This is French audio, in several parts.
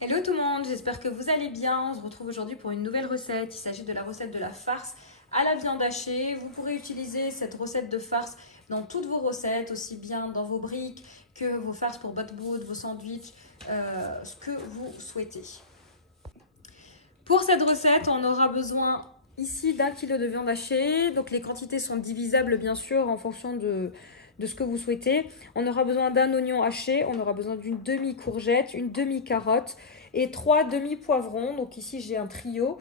Hello tout le monde, j'espère que vous allez bien. On se retrouve aujourd'hui pour une nouvelle recette. Il s'agit de la recette de la farce à la viande hachée. Vous pourrez utiliser cette recette de farce dans toutes vos recettes, aussi bien dans vos briques que vos farces pour botte-bout, vos sandwichs, ce que vous souhaitez. Pour cette recette, on aura besoin ici d'1 kg de viande hachée. Donc les quantités sont divisables bien sûr en fonction de ce que vous souhaitez. On aura besoin d'un oignon haché, on aura besoin d'une demi-courgette, une demi-carotte et 3 demi-poivrons. Donc ici j'ai un trio.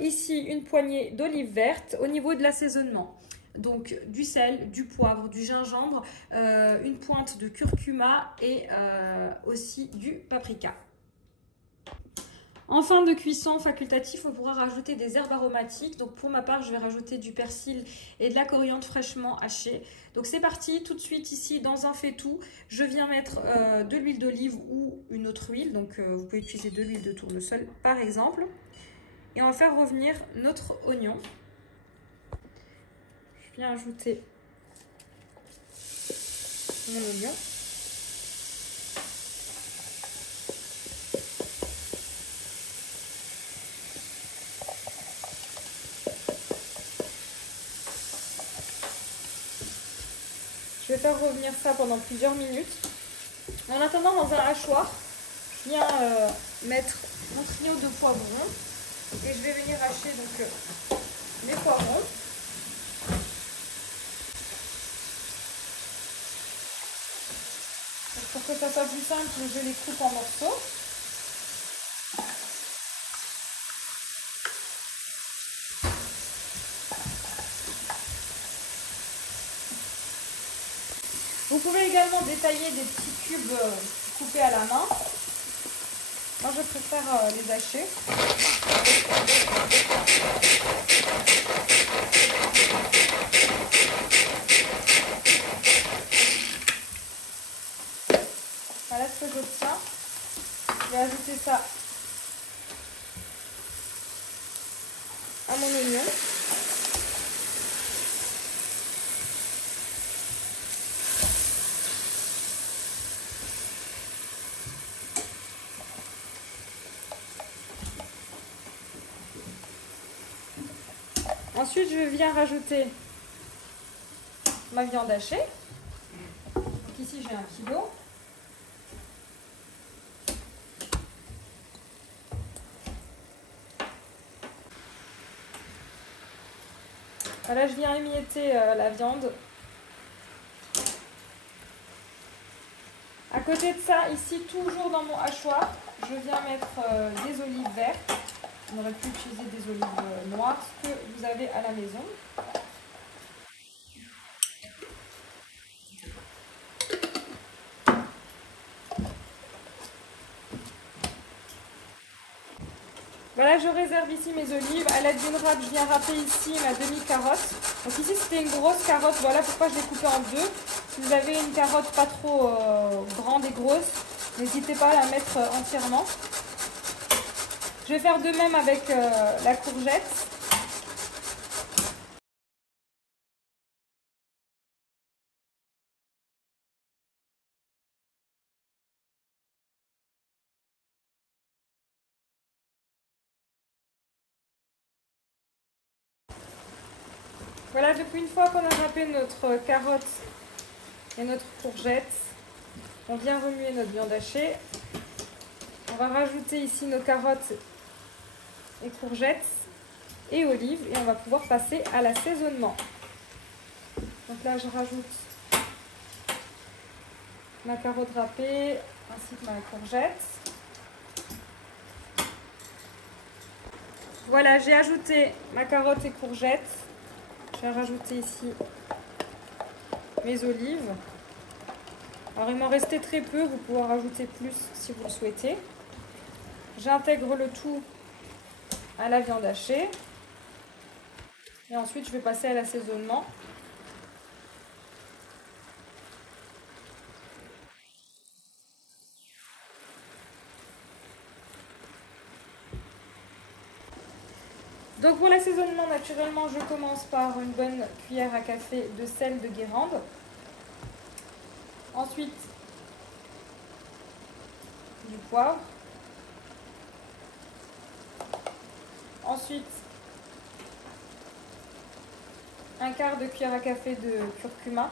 Ici une poignée d'olives vertes. Au niveau de l'assaisonnement, donc du sel, du poivre, du gingembre, une pointe de curcuma et aussi du paprika. En fin de cuisson facultatif, on pourra rajouter des herbes aromatiques. Donc pour ma part, je vais rajouter du persil et de la coriandre fraîchement hachée. Donc c'est parti, tout de suite ici dans un faitout, je viens mettre de l'huile d'olive ou une autre huile. Donc vous pouvez utiliser de l'huile de tournesol par exemple. Et on va faire revenir notre oignon. Je viens ajouter mon oignon. Je vais faire revenir ça pendant plusieurs minutes. En attendant, dans un hachoir, je viens mettre mon trio de poivrons et je vais venir hacher donc les poivrons. Donc, pour que ça soit plus simple, je les coupe en morceaux. Vous pouvez également détailler des petits cubes coupés à la main. Moi, je préfère les hacher. Voilà ce que j'obtiens. Je vais ajouter ça à mon oignon. Ensuite, je viens rajouter ma viande hachée. Donc ici, j'ai 1 kg. Voilà, je viens émietter la viande. À côté de ça, ici, toujours dans mon hachoir, je viens mettre des olives vertes. On aurait pu utiliser des olives noires, ce que vous avez à la maison. Voilà, je réserve ici mes olives. À l'aide d'une râpe, je viens râper ici ma demi-carotte. Donc ici, c'était une grosse carotte. Voilà pourquoi je l'ai coupée en deux. Si vous avez une carotte pas trop grande et grosse, n'hésitez pas à la mettre entièrement. Je vais faire de même avec la courgette. Voilà, depuis une fois qu'on a râpé notre carotte et notre courgette, on vient remuer notre viande hachée. On va rajouter ici nos carottes et courgettes et olives et on va pouvoir passer à l'assaisonnement. Donc là, je rajoute ma carotte râpée ainsi que ma courgette. Voilà, j'ai ajouté ma carotte et courgette. Je vais rajouter ici mes olives. Alors il m'en restait très peu, vous pouvez en rajouter plus si vous le souhaitez. J'intègre le tout à la viande hachée. Et ensuite je vais passer à l'assaisonnement. Donc pour l'assaisonnement, naturellement, je commence par une bonne cuillère à café de sel de Guérande. Ensuite, du poivre. Ensuite, un quart de cuillère à café de curcuma.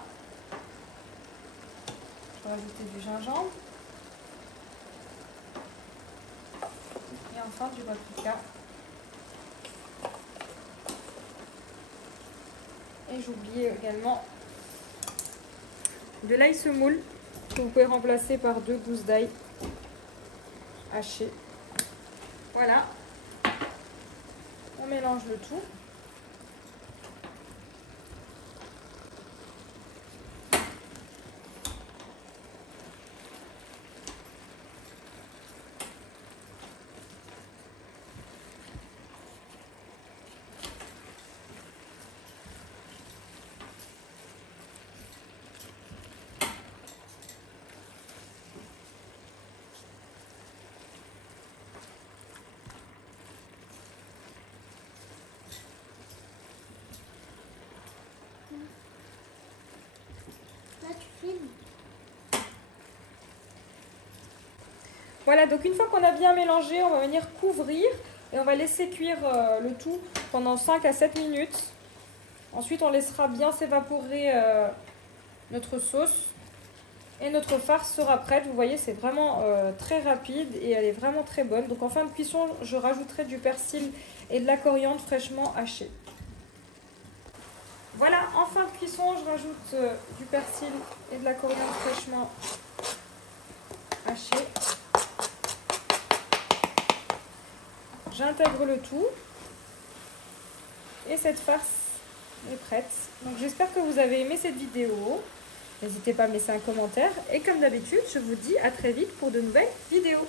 Je vais rajouter du gingembre. Et enfin du paprika. Et j'oubliais également de l'ail semoule que vous pouvez remplacer par 2 gousses d'ail hachées. Voilà. On mélange le tout. Voilà, donc une fois qu'on a bien mélangé, on va venir couvrir et on va laisser cuire le tout pendant 5 à 7 minutes. Ensuite, on laissera bien s'évaporer notre sauce et notre farce sera prête. Vous voyez, c'est vraiment très rapide et elle est vraiment très bonne. Donc en fin de cuisson, je rajouterai du persil et de la coriandre fraîchement hachée. Voilà, en fin de cuisson, je rajoute du persil et de la coriandre fraîchement hachée. J'intègre le tout et cette farce est prête. Donc j'espère que vous avez aimé cette vidéo. N'hésitez pas à me laisser un commentaire et comme d'habitude, je vous dis à très vite pour de nouvelles vidéos.